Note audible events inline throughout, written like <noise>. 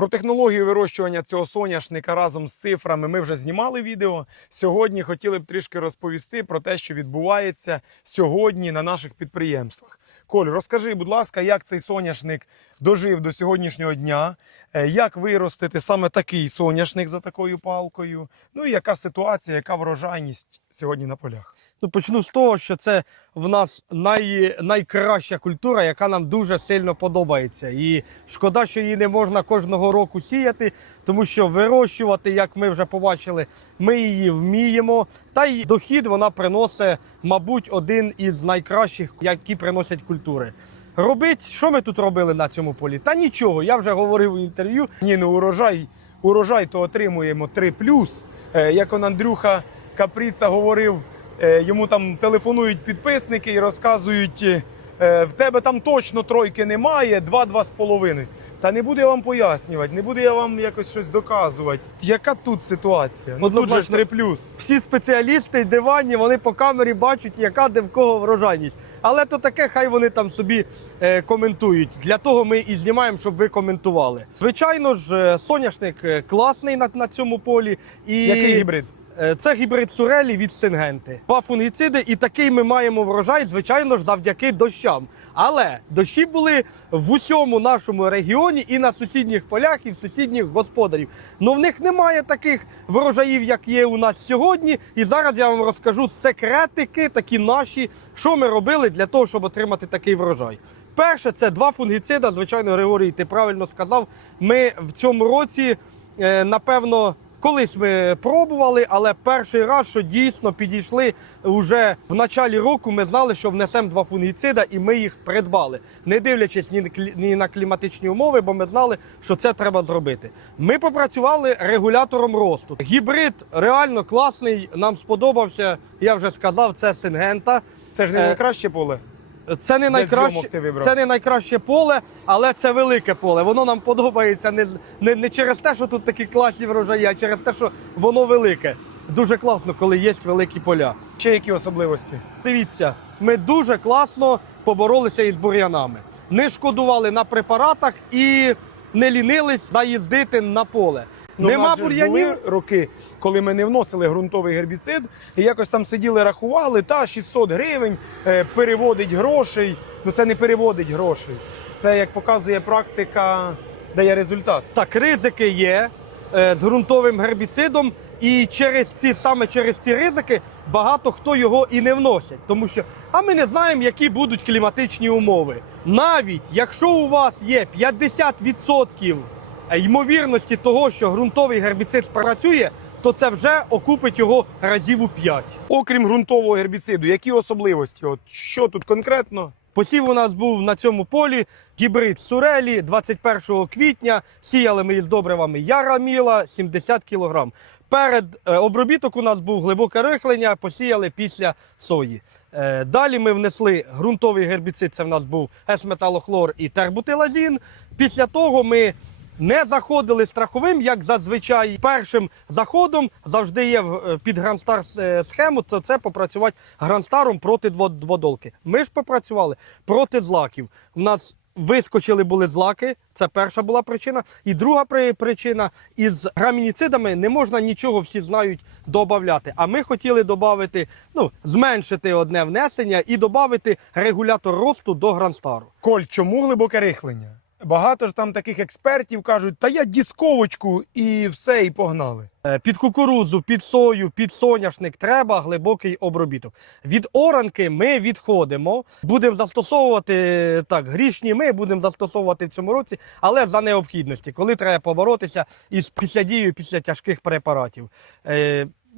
Про технологію вирощування цього соняшника разом з цифрами ми вже знімали відео. Сьогодні хотіли б трішки розповісти про те, що відбувається сьогодні на наших підприємствах. Коль, розкажи, будь ласка, як цей соняшник дожив до сьогоднішнього дня, е, як виростити саме такий соняшник за такою палкою. Ну і яка ситуація, яка врожайність сьогодні на полях? Ну, почну з того, що це в нас най, найкраща культура, яка нам дуже сильно подобається. І шкода, що її не можна кожного року сіяти, тому що вирощувати, як ми вже побачили, ми її вміємо. Та й дохід вона приносить, мабуть, один із найкращих, які приносять культури. Робить, що ми тут робили на цьому полі? Та нічого, я вже говорив у інтерв'ю. Ні, ну урожай, урожай то отримуємо 3 Е, Як он Андрюха Капріца говорив, йому там телефонують підписники і розказують, е, в тебе там точно тройки немає, 2-2 з половиною. Та не буду я вам пояснювати, не буду я вам якось щось доказувати. Яка тут ситуація? Ну, тут же ж Однозначно. 3 всі спеціалісти диванні, вони по камері бачать, яка де в кого врожайність. Але то таке, хай вони там собі е, коментують. Для того ми і знімаємо, щоб ви коментували. Звичайно ж, е, соняшник е, класний на, на цьому полі. І Який гібрид? Е, Це гібрид сурелі від сингенти. Два фунгіциди, і такий ми маємо врожай, звичайно ж, завдяки дощам. Але дощі були в усьому нашому регіоні і на сусідніх полях, і в сусідніх господарів. Ну в них немає таких врожаїв, як є у нас сьогодні. І зараз я вам розкажу секретики, такі наші, що ми робили для того, щоб отримати такий врожай. Перше, це два фунгіцида. Звичайно, Григорій, ти правильно сказав. Ми в цьому році, е, напевно, колись ми пробували, але перший раз, що дійсно підійшли вже в началі року, ми знали, що внесемо два фунгіцида, і ми їх придбали, не дивлячись ні на клі- ні на кліматичні умови, бо ми знали, що це треба зробити. Ми попрацювали регулятором росту. Гібрид реально класний, нам сподобався. Я вже сказав, це сингента. Це ж не Е, найкраще поле. Це не найкраще, ти вибрав. це не найкраще поле, але це велике поле. Воно нам подобається не, не, не через те, що тут такі класні врожаї, а через те, що воно велике. Дуже класно, коли є великі поля. Ще які особливості? Дивіться, ми дуже класно поборолися із бур'янами. Не шкодували на препаратах і не лінились заїздити на поле. Ну, Нема бур'янів. роки, коли ми не вносили ґрунтовий гербіцид, і якось там сиділи, рахували, та 600 гривень е, переводить грошей. Ну це не переводить грошей. Це як показує практика, дає результат. Так, ризики є е, з ґрунтовим гербіцидом, і через ці саме через ці ризики багато хто його і не вносять, тому що а ми не знаємо, які будуть кліматичні умови. Навіть якщо у вас є 50% ймовірності того, що ґрунтовий гербіцид спрацює, то це вже окупить його разів у 5. Окрім ґрунтового гербіциду, які особливості? От що тут конкретно? Посів у нас був на цьому полі гібрид Сурелі 21 квітня. Сіяли ми із добривами Яра Міла 70 кг. Перед е, обробіток у нас був глибоке рихлення, посіяли після сої. Е, далі ми внесли ґрунтовий гербіцид. Це в нас був есметалохлор і тербутилазін. Після того ми не заходили страховим, як зазвичай. Першим заходом завжди є е, під Гранстар е, схему, то це попрацювати Гранстаром проти дво- дводолки. Ми ж попрацювали проти злаків. У нас вискочили були злаки, це перша була причина. І друга причина із грамініцидами не можна нічого, всі знають, додати. А ми хотіли додати, ну, зменшити одне внесення і додати регулятор росту до Гранстару. Коль, чому глибоке рихлення? Багато ж там таких експертів кажуть, та я дісковочку і все, і погнали. Е, Під кукурудзу, під сою, під соняшник треба глибокий обробіток. Від оранки ми відходимо. Будемо застосовувати е, так, грішні ми будемо застосовувати в цьому році, але за необхідності, коли треба поборотися із післядією після тяжких препаратів.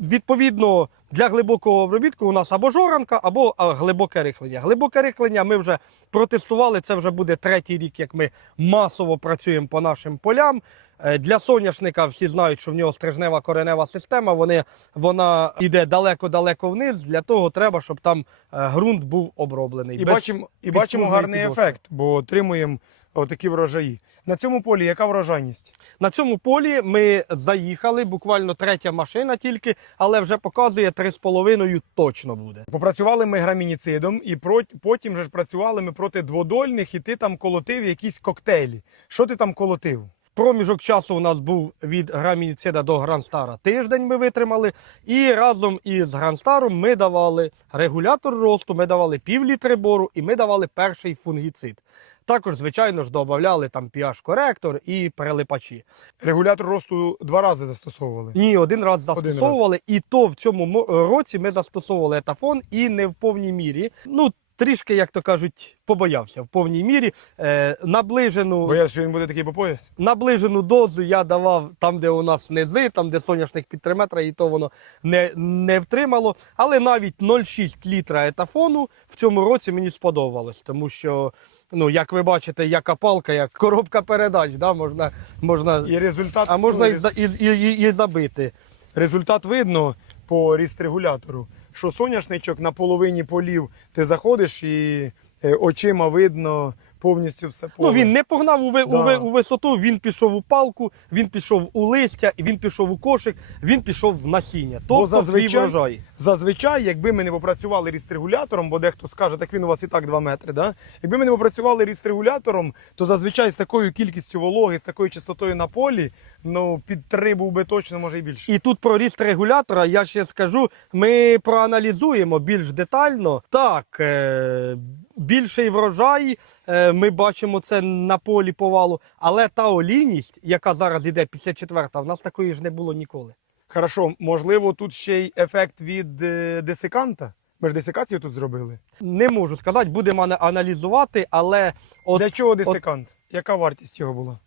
Відповідно, для глибокого обробітку у нас або жоранка, або глибоке рихлення. Глибоке рихлення ми вже протестували. Це вже буде третій рік, як ми масово працюємо по нашим полям. Е, Для соняшника всі знають, що в нього стрижнева коренева система. Вони, вона йде далеко-далеко вниз. Для того треба, щоб там е, ґрунт був оброблений. І бачимо, і бачимо гарний підошви. ефект, бо отримуємо отакі врожаї. На цьому полі яка врожайність? На цьому полі ми заїхали, буквально третя машина тільки, але вже показує 3,5 точно буде. Попрацювали ми грамініцидом, і потім же ж працювали ми проти дводольних, і ти там колотив якісь коктейлі. Що ти там колотив? Проміжок часу у нас був від грамініцида до Грандстара. Тиждень ми витримали. І разом із Грандстаром ми давали регулятор росту, ми давали пів літри бору і ми давали перший фунгіцид. Також, звичайно ж, додавали там pH-коректор і перелипачі. Регулятор росту два рази застосовували. Ні, один раз Один застосовували, і то в цьому році ми застосовували етафон і не в повній мірі. Ну, трішки, як то кажуть, побоявся в повній мірі. Е, наближену, Боявся, що він буде такий по пояс. наближену дозу я давав там, де у нас низи, там, де соняшник під 3 метра, і то воно не, не втримало. Але навіть 0,6 літра етафону в цьому році мені сподобалось, тому що. Ну, як ви бачите, яка палка, як коробка передач, да, можна, можна, І результат, а можна ну, і, за- і, і, і, і забити. результат видно по ріст-регулятору, що соняшничок на половині полів ти заходиш і е, очима видно повністю все поле. Ну він не погнав у, ви, Да. у, ви, у висоту, він пішов у палку, він пішов у листя, він пішов у кошик, він пішов в насіння. Тобто зазвичай- врожай. Зазвичай, якби ми не попрацювали ріст-регулятором, бо дехто скаже, так він у вас і так 2 метри. Да? Якби ми не попрацювали ріст-регулятором, то зазвичай з такою кількістю вологи, з такою частотою на полі, ну під 3 був би точно, може і більше. І тут про ріст регулятора я ще скажу. Ми проаналізуємо більш детально. Так, е, більший врожай, е, ми бачимо це на полі повалу, але та олійність, яка зараз йде 54-та, в нас такої ж не було ніколи. Хорошо, можливо, тут ще й ефект від е, десиканта. Ми ж десикацію тут зробили. Не можу сказати, будемо аналізувати, але от Для чого десикант? Яка вартість його була?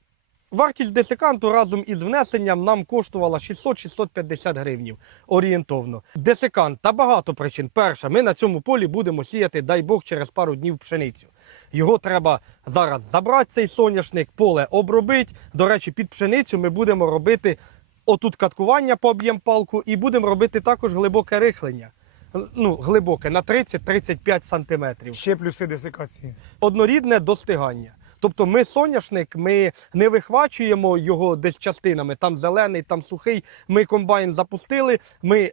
Вартість десиканту разом із внесенням нам коштувала 600-650 гривнів орієнтовно. Десикант та багато причин. Перша, ми на цьому полі будемо сіяти, дай Бог, через пару днів пшеницю. Його треба зараз забрати, цей соняшник, поле обробити. До речі, під пшеницю ми будемо робити отут каткування по об'єм палку і будемо робити також глибоке рихлення. Ну, глибоке на 30-35 сантиметрів Ще плюси десикації. однорідне достигання. Тобто ми соняшник, ми не вихвачуємо його десь частинами, там зелений, там сухий. Ми комбайн запустили, ми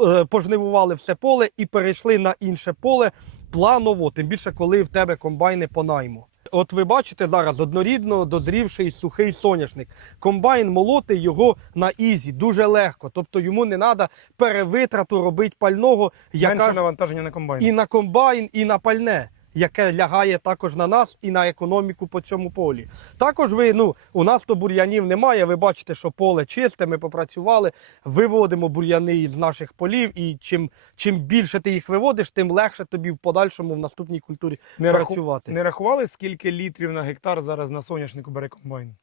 е, пожнивували все поле і перейшли на інше поле планово, тим більше, коли в тебе комбайни по найму. От ви бачите зараз однорідно дозрівший сухий соняшник. Комбайн молоти його на ізі дуже легко. Тобто йому не треба перевитрату робити пального, яка Менше навантаження на комбайн. і на комбайн, і на пальне, яке лягає також на нас і на економіку по цьому полі. Також ви, ну, у нас то бур'янів немає. Ви бачите, що поле чисте, ми попрацювали, виводимо бур'яни з наших полів, і чим, чим більше ти їх виводиш, тим легше тобі в подальшому в наступній культурі Не, раху... працювати. не рахували, скільки літрів на гектар зараз на соняшнику бере комбайн?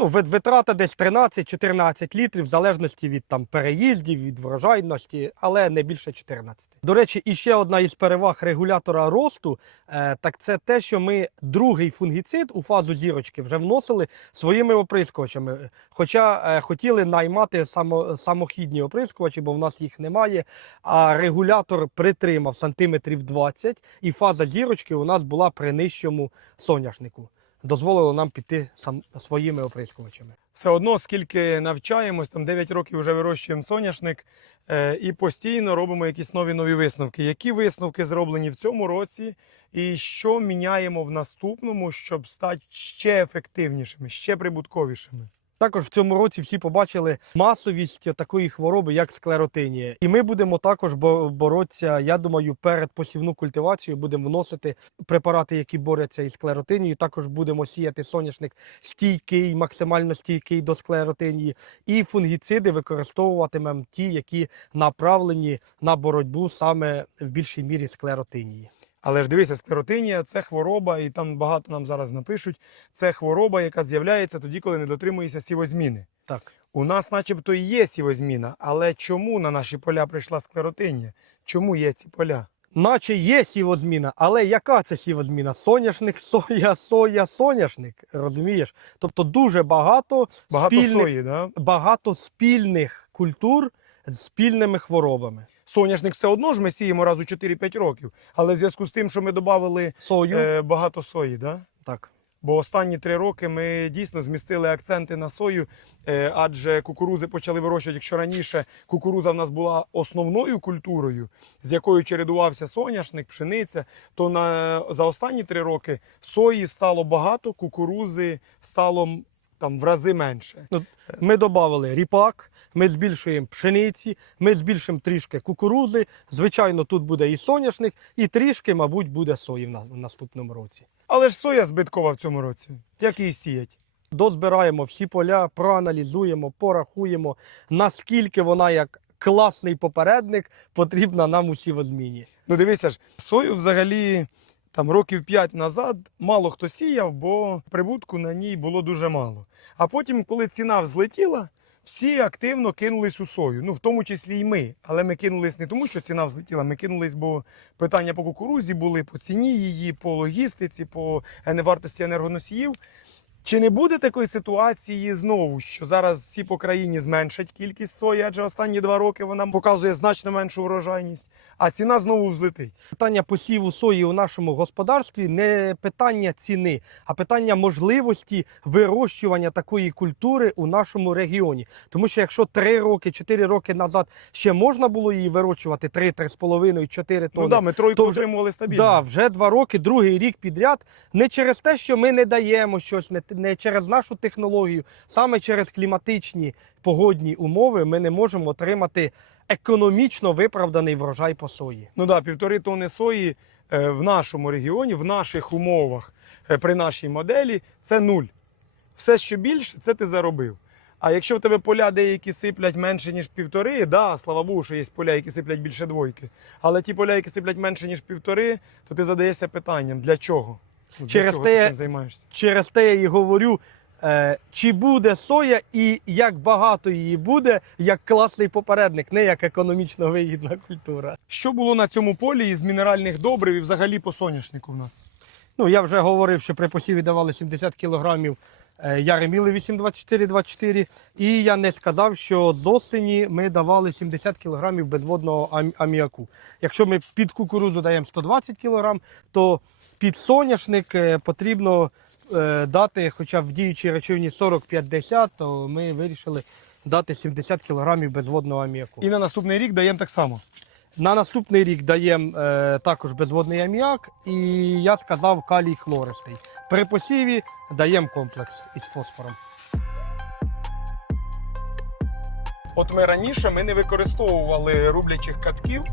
Ну, витрата десь 13-14 літрів, в залежності від там переїздів, від врожайності, але не більше 14. До речі, і ще одна із переваг регулятора росту, е, так це те, що ми другий фунгіцид у фазу зірочки вже вносили своїми оприскувачами. Хоча е, хотіли наймати само, самохідні оприскувачі, бо в нас їх немає. А регулятор притримав сантиметрів 20, і фаза зірочки у нас була при нижчому соняшнику дозволило нам піти сам своїми оприскувачами. Все одно, скільки навчаємось, там 9 років вже вирощуємо соняшник е, і постійно робимо якісь нові нові висновки. Які висновки зроблені в цьому році, і що міняємо в наступному, щоб стати ще ефективнішими, ще прибутковішими? Також в цьому році всі побачили масовість такої хвороби, як склеротинія. І ми будемо також бо- боротися. Я думаю, перед посівну культивацією будемо вносити препарати, які борються із склеротинією. Також будемо сіяти соняшник стійкий, максимально стійкий до склеротинії. І фунгіциди використовуватимемо ті, які направлені на боротьбу саме в більшій мірі склеротинії. Але ж дивися, склеротинія це хвороба, і там багато нам зараз напишуть. Це хвороба, яка з'являється тоді, коли не дотримуєшся сівозміни. Так. У нас, начебто, і є сівозміна, але чому на наші поля прийшла склеротинія? Чому є ці поля? Наче є сівозміна, але яка це сівозміна? Соняшник, соя, соя, соняшник. Розумієш? Тобто дуже багато, Багато спільних, сої, да? багато спільних культур з спільними хворобами. Соняшник все одно ж ми сіємо раз у 4-5 років, але в зв'язку з тим, що ми додали Сою, е, багато сої, да? так. бо останні три роки ми дійсно змістили акценти на сою, е, адже кукурузи почали вирощувати, якщо раніше кукуруза в нас була основною культурою, з якою чередувався соняшник, пшениця, то на, за останні три роки сої стало багато, кукурузи стало там в рази менше. Ми додали ріпак, ми збільшуємо пшениці, ми збільшимо трішки кукурузи. Звичайно, тут буде і соняшник, і трішки, мабуть, буде сої в на- в наступному році. Але ж соя збиткова в цьому році. Як її сіять? Дозбираємо всі поля, проаналізуємо, порахуємо, наскільки вона як класний попередник потрібна нам у сівозміні. Ну дивися ж, сою взагалі там років 5 назад мало хто сіяв, бо прибутку на ній було дуже мало. А потім, коли ціна взлетіла, всі активно кинулись у сою. Ну, в тому числі і ми. Але ми кинулись не тому, що ціна взлетіла. Ми кинулись, бо питання по кукурузі були, по ціні її, по логістиці, по вартості енергоносіїв. Чи не буде такої ситуації знову, що зараз всі по країні зменшать кількість сої, адже останні два роки вона показує значно меншу врожайність, а ціна знову взлетить? Питання посіву сої у нашому господарстві не питання ціни, а питання можливості вирощування такої культури у нашому регіоні. Тому що якщо 3 роки, 4 роки назад ще можна було її вирощувати 3, 3,5, 4 тонни, Ну да, ми тройку то вже- отримували стабільно. Да, вже два роки, другий рік підряд. Не через те, що ми не даємо щось, не, не через нашу технологію, саме через кліматичні погодні умови ми не можемо отримати економічно виправданий врожай по сої. Ну да, півтори тонни сої е, в нашому регіоні, в наших умовах, е, при нашій моделі це нуль. Все, що більше, це ти заробив. А якщо в тебе поля деякі сиплять менше, ніж півтори, да, слава Богу, що є поля, які сиплять більше двойки. Але ті поля, які сиплять менше, ніж півтори, то ти задаєшся питанням, для чого? Для Через чого те- ти цим займаєшся? Через те я і говорю, е, чи буде соя і як багато її буде, як класний попередник, не як економічно вигідна культура. Що було на цьому полі із мінеральних добрив і взагалі по соняшнику в нас? Ну, я вже говорив, що при посіві давали 70 кілограмів Яреміли 824-24. І я не сказав, що з осені ми давали 70 кілограмів безводного ам- аміаку. Якщо ми під кукурудзу даємо 120 кілограм, то під соняшник е, потрібно е, дати, хоча в діючій речовині 40-50, то ми вирішили дати 70 кілограмів безводного аміаку. І на наступний рік даємо так само. На наступний рік даємо е, також безводний аміак, і я сказав калій хлористий. При посіві даємо комплекс із фосфором. От ми раніше ми не використовували рублячих катків,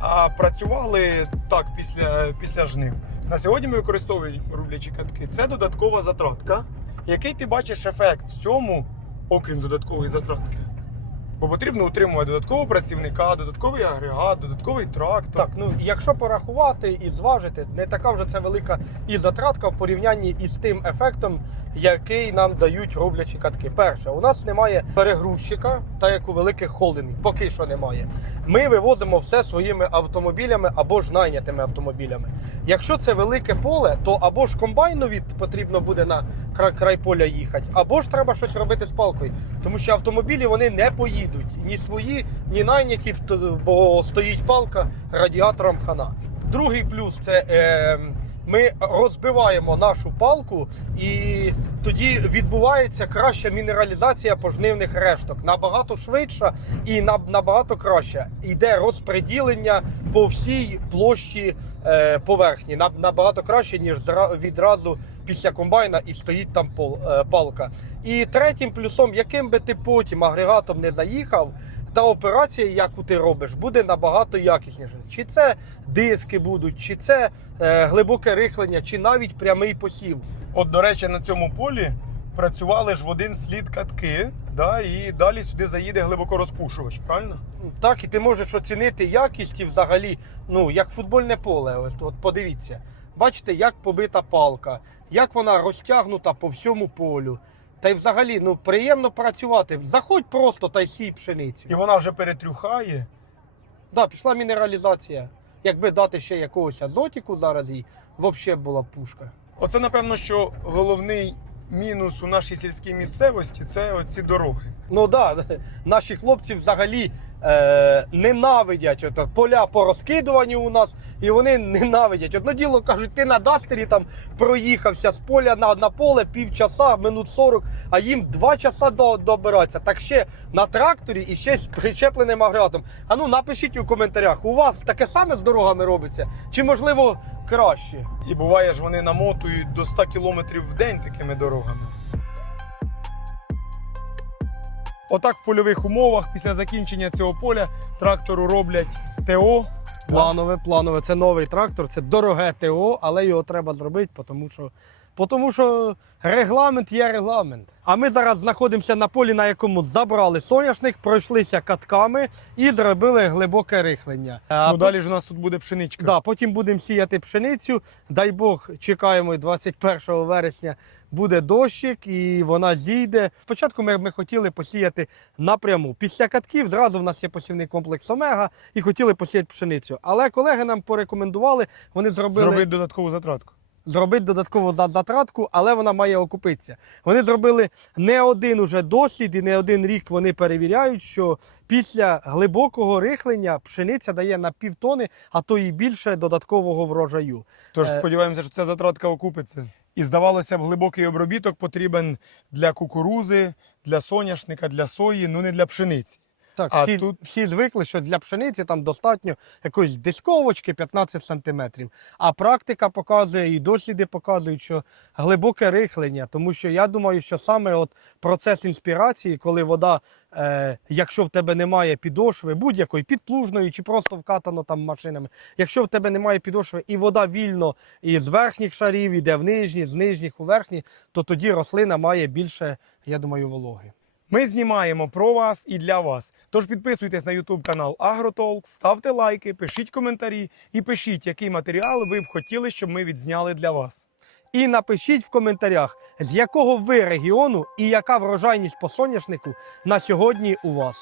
а працювали так після, після жнив. На сьогодні ми використовуємо рублячі катки. Це додаткова затратка. Який ти бачиш ефект в цьому, окрім додаткової затратки? Бо потрібно утримувати додаткового працівника, додатковий агрегат, додатковий трактор. Так, ну якщо порахувати і зважити, не така вже це велика і затратка в порівнянні із тим ефектом, який нам дають роблячі катки. Перше, у нас немає перегрузчика, так як у великих холдингів, поки що немає. Ми вивозимо все своїми автомобілями або ж найнятими автомобілями. Якщо це велике поле, то або ж комбайнові потрібно буде на край поля їхати, або ж треба щось робити з палкою. Тому що автомобілі вони не поїдуть ні свої, ні найняті, бо стоїть палка радіатором хана. Другий плюс це е, ми розбиваємо нашу палку, і тоді відбувається краща мінералізація пожнивних решток. Набагато швидша і на- набагато краще. Йде розпреділення по всій площі е, поверхні. Наб- Набагато краще, ніж відразу після комбайна і стоїть там пол, е, палка. І третім плюсом, яким би ти потім агрегатом не заїхав, та операція, яку ти робиш, буде набагато якісніше. Чи це диски будуть, чи це е, глибоке рихлення, чи навіть прямий посів. От, до речі, на цьому полі працювали ж в один слід катки, да, і далі сюди заїде глибоко розпушувач, правильно? Так, і ти можеш оцінити якість і взагалі, ну, як футбольне поле. Ось от подивіться. Бачите, як побита палка, як вона розтягнута по всьому полю. Та й взагалі ну, приємно працювати. Заходь просто та й сій пшеницю. І вона вже перетрюхає. Да, пішла мінералізація. Якби дати ще якогось азотіку зараз їй, взагалі була б пушка. Оце, напевно, що головний мінус у нашій сільській місцевості це оці дороги. Ну так, да, <laughs> наші хлопці взагалі е, ненавидять от, поля по розкидуванню у нас, і вони ненавидять. Одно діло кажуть, ти на дастері там проїхався з поля на, на поле півчаса, минут 40, а їм два часа до, добиратися. Так ще на тракторі і ще з причепленим агрегатом. А ну напишіть у коментарях, у вас таке саме з дорогами робиться? Чи можливо краще? І буває ж, вони намотують до 100 км в день такими дорогами. Отак в польових умовах після закінчення цього поля трактору роблять ТО. Планове, планове. Це новий трактор, це дороге ТО, але його треба зробити, тому що, тому що регламент є регламент. А ми зараз знаходимося на полі, на якому забрали соняшник, пройшлися катками і зробили глибоке рихлення. А Ну, далі ж у нас тут буде пшеничка. Да, потім будемо сіяти пшеницю. Дай Бог, чекаємо 21 вересня. Буде дощик і вона зійде. Спочатку ми, ми хотіли посіяти напряму. Після катків зразу в нас є посівний комплекс Омега і хотіли посіяти пшеницю. Але колеги нам порекомендували, вони зробили Зробити додаткову затратку. зробити додаткову за- затратку, але вона має окупитися. Вони зробили не один уже дослід і не один рік вони перевіряють, що після глибокого рихлення пшениця дає на півтони, а то і більше додаткового врожаю. Тож Е. сподіваємося, що ця затратка окупиться. І здавалося б, глибокий обробіток потрібен для кукурузи, для соняшника, для сої, ну не для пшениці. Так, А всі, тут- всі звикли, що для пшениці там достатньо якоїсь дисковочки 15 сантиметрів. А практика показує і досліди показують, що глибоке рихлення, тому що я думаю, що саме от процес інспірації, коли вода, е, якщо в тебе немає підошви, будь-якої підплужної чи просто вкатано там машинами, якщо в тебе немає підошви і вода вільно і з верхніх шарів іде в нижні, з нижніх у верхні, то тоді рослина має більше, я думаю, вологи. Ми знімаємо про вас і для вас. Тож підписуйтесь на YouTube канал AgroTalk, ставте лайки, пишіть коментарі і пишіть, який матеріал ви б хотіли, щоб ми відзняли для вас. І напишіть в коментарях, з якого ви регіону і яка врожайність по соняшнику на сьогодні у вас.